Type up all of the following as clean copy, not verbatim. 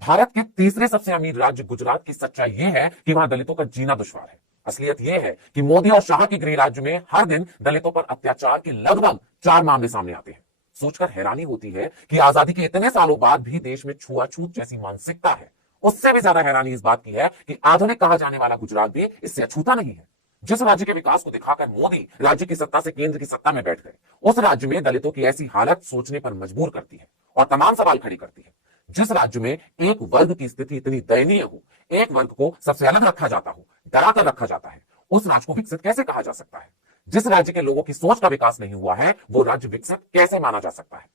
भारत के तीसरे सबसे अमीर राज्य गुजरात की सच्चाई यह है कि वहां दलितों का जीना दुश्वार है। असलियत यह है कि मोदी और शाह के गृह राज्य में हर दिन दलितों पर अत्याचार के लगभग 4 मामले सामने आते हैं। सोचकर हैरानी होती है कि आजादी के इतने सालों बाद भी देश में छुआछूत जैसी मानसिकता है। उससे भी ज्यादा हैरानी इस बात की है कि आधुनिक कहा जाने वाला गुजरात भी इससे अछूता नहीं है। जिस राज्य के विकास को दिखाकर मोदी राज्य की सत्ता से केंद्र की सत्ता में बैठ गए, उस राज्य में दलितों की ऐसी हालत सोचने पर मजबूर करती है और तमाम सवाल खड़ी करती है। जिस राज्य में एक वर्ग की स्थिति इतनी दयनीय हो, एक वर्ग को सबसे अलग रखा जाता हो, डराकर रखा जाता है, उस राज्य को विकसित कैसे कहा जा सकता है? जिस राज्य के लोगों की सोच का विकास नहीं हुआ है, वो राज्य विकसित कैसे माना जा सकता है?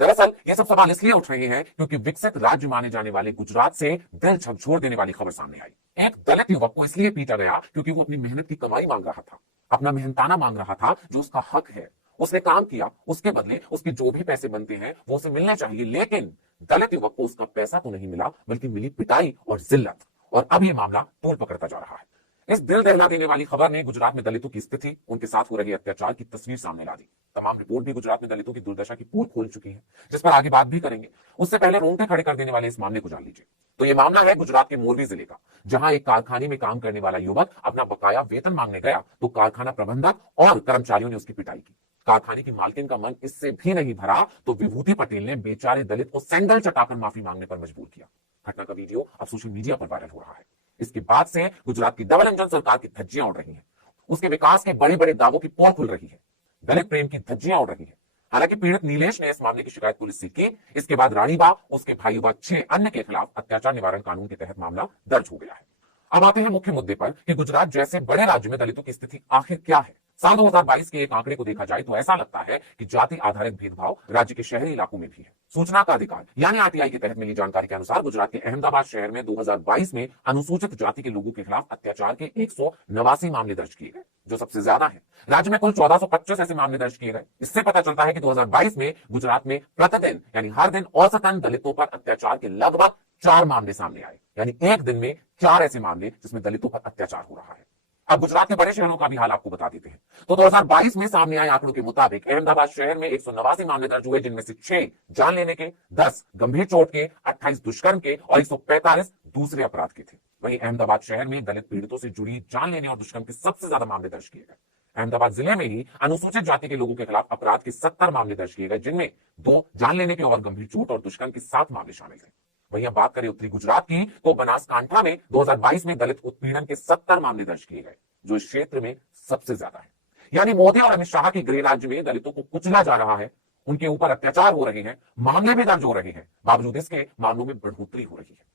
दरअसल ये सब सवाल इसलिए उठ रहे हैं क्योंकि विकसित राज्य माने जाने वाले गुजरात से दिल झकझोर देने वाली खबर सामने आई। एक दलित युवक को इसलिए पीटा गया क्योंकि वो अपनी मेहनत की कमाई मांग रहा था, अपना मेहनताना मांग रहा था जो उसका हक है। उसने काम किया, उसके बदले उसके जो भी पैसे बनते हैं वो उसे मिलने चाहिए, लेकिन दलित युवक को उसका पैसा तो नहीं मिला बल्कि मिली पिटाई और जिल्लत। और अब ये मामला तूल पकड़ता जा रहा है। इस दिल दहला देने वाली खबर ने गुजरात में दलितों की स्थिति, उनके साथ हो रहे अत्याचार की तस्वीर सामने ला दी। तमाम रिपोर्ट भी गुजरात में दलितों की दुर्दशा की पोल खोल चुकी है, जिस पर आगे बात भी करेंगे। उससे पहले रोंगटे खड़े कर देने वाले इस मामले को जान लीजिए। तो ये मामला है गुजरात के मोरबी जिले का, जहां एक कारखाने में काम करने वाला युवक अपना बकाया वेतन मांगने गया तो कारखाना प्रबंधक और कर्मचारियों ने उसकी पिटाई की। कारखाने की मालकिन का मन इससे भी नहीं भरा तो विभूति पटेल ने बेचारे दलित को सैंडल चटाकर माफी मांगने पर मजबूर किया। घटना का वीडियो अब सोशल मीडिया पर वायरल हो रहा है। इसके बाद से गुजरात की डबल इंजन सरकार की धज्जियां उड़ रही हैं। उसके विकास के बड़े बड़े दावों की पोल खुल रही है। दलित प्रेम की धज्जियां उड़ रही है। हालांकि पीड़ित नीलेश ने इस मामले की शिकायत पुलिस से की। इसके बाद रानीबा, उसके भाई व 6 अन्य के खिलाफ अत्याचार निवारण कानून के तहत मामला दर्ज हो गया है। अब आते हैं मुख्य मुद्दे पर कि गुजरात जैसे बड़े राज्य में दलितों की स्थिति आखिर क्या है। साल 2022 के एक आंकड़े को देखा जाए तो ऐसा लगता है कि जाति आधारित भेदभाव राज्य के शहरी इलाकों में भी है। सूचना का अधिकार यानी आरटीआई के तहत मिली जानकारी के अनुसार गुजरात के अहमदाबाद शहर में 2022 में अनुसूचित जाति के लोगों के खिलाफ अत्याचार के 189 मामले दर्ज किए गए, जो सबसे ज्यादा है। राज्य में कुल 1425 ऐसे मामले दर्ज किए गए। इससे पता चलता है कि 2022 में गुजरात में प्रतिदिन यानी हर दिन औसतन दलितों पर अत्याचार के लगभग 4 मामले सामने आए, यानी एक दिन में 4 ऐसे मामले जिसमें दलितों पर अत्याचार हो रहा है। अब गुजरात के बड़े शहरों का भी हाल आपको बता देते हैं। तो 2022 में सामने आए आंकड़ों के मुताबिक अहमदाबाद शहर में 189 मामले दर्ज हुए, जिनमें से 6 जान लेने के, 10 गंभीर चोट के, 28 दुष्कर्म के और 145 दूसरे अपराध के थे। वहीं अहमदाबाद शहर में दलित पीड़ितों से जुड़ी जान लेने और दुष्कर्म के सबसे ज्यादा मामले दर्ज किए गए। अहमदाबाद जिले में ही अनुसूचित जाति के लोगों के खिलाफ अपराध के 70 मामले दर्ज किए गए, जिनमें 2 जान लेने के और गंभीर चोट और दुष्कर्म के 7 मामले शामिल थे। वहीं अब बात करें उत्तरी गुजरात की, तो बनासकांठा में 2022 में दलित उत्पीड़न के 70 मामले दर्ज किए गए, जो इस क्षेत्र में सबसे ज्यादा है। यानी मोदी और अमित शाह के गृह राज्य में दलितों को कुचला जा रहा है, उनके ऊपर अत्याचार हो रहे हैं, मामले भी दर्ज हो रहे हैं, बावजूद इसके मामलों में बढ़ोतरी हो रही है।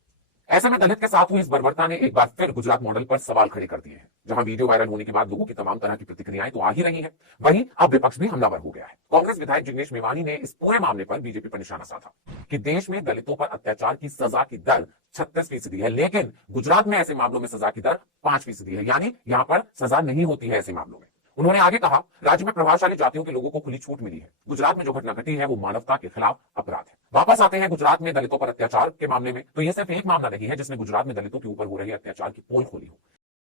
ऐसे में दलित के साथ हुई इस बर्बरता ने एक बार फिर गुजरात मॉडल पर सवाल खड़े कर दिए हैं। जहां वीडियो वायरल होने के बाद लोगों की तमाम तरह की प्रतिक्रियाएं तो आ ही रही हैं, वहीं अब विपक्ष भी हमलावर हो गया है। कांग्रेस विधायक जिग्नेश मेवानी ने इस पूरे मामले पर बीजेपी पर निशाना साधा कि देश में दलितों पर अत्याचार की सजा की दर 36% है, लेकिन गुजरात में ऐसे मामलों में सजा की दर 5% है, यानी यहां पर सजा नहीं होती है ऐसे मामलों में। उन्होंने आगे कहा, राज्य में प्रभावशाली जातियों के लोगों को खुली छूट मिली है। गुजरात में जो घटना घटी है वो मानवता के खिलाफ अपराध है। वापस आते हैं गुजरात में दलितों पर अत्याचार के मामले में, तो यह सिर्फ एक मामला नहीं है जिसने गुजरात में दलितों के ऊपर हो रहे अत्याचार की पोल खोली हो।